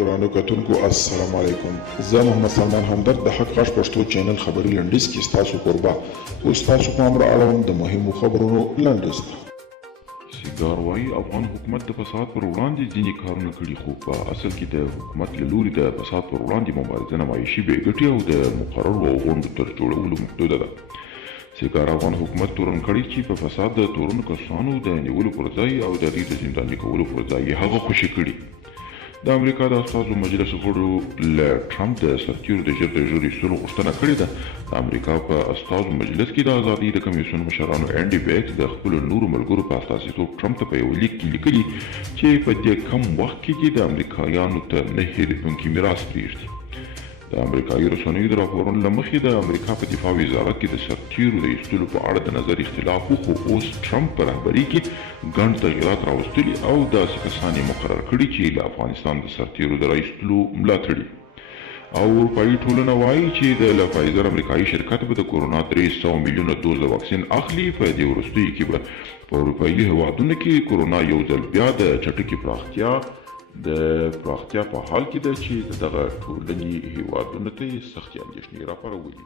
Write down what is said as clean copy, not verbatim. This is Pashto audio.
ګرانو کتونکو السلام علیکم. زه محمد سلمان همدرد د حق غږ پښتو چینل خبري لنډیز کې ستاسو کوربه اوس تاسو پام را اړوم د مهمو خبرونو لنډیز ته. سیګار وايي افغان حکومت د فساد پر وړاندې ځینې کارونه کړي، خو په اصل کې د حکومت له لوري د فساد پر وړاندې مبارزه نمایشي بې ګټې او د مقررو غونډو تر جوړولو محدوده ده. سیګار افغان حکومت تورن کړي چې په فساد د تورنو کسانو د نیولو پر ځای او د دوی د زنداني کولو پر ځای هغه خوشي کړي. د امریکا د استازو مجلس غړو له ټرمپ د سرتیرو د ژر د ژوند ایستلو غوښتنه کړې ده. د امریکا په استازو مجلس کې د ازادۍ د کمیسیون مشرانو انډي بیکس د خپلو نورو ملګرو په استازیتوب ټرمپ ته په یو لیک کې لیکلي چې په دې کم وخت کې د امریکایانو ته نه هېرېدونکي میراث پرېږدي. د امریکایي رسنیو د راپورونو له مخې د امریکا په دفاع وزارت کې د سرتیرو د ایستلو په اړه د نظر اختلاف و، خو اوس ټرمپ په رهبرۍ کې ګڼ تغییرات راوستلي او داسې کسان یې مقرر کړي چې له افغانستان د سرتیرو د راایستلو ملاتړي. او اروپایي ټولنه وایي چې د فایزر امریکایي شرکت به د کورونا 300 میلیونه دوز د واکسین اخلي. په دې وروستیو کې به په اروپایي هېوادونو کې کورونا یو ځل بیا د چټکې پراختیا په حال کې ده چې دغه ټولنې هېوادونو ته یې سختې اندېښنې راپارولي.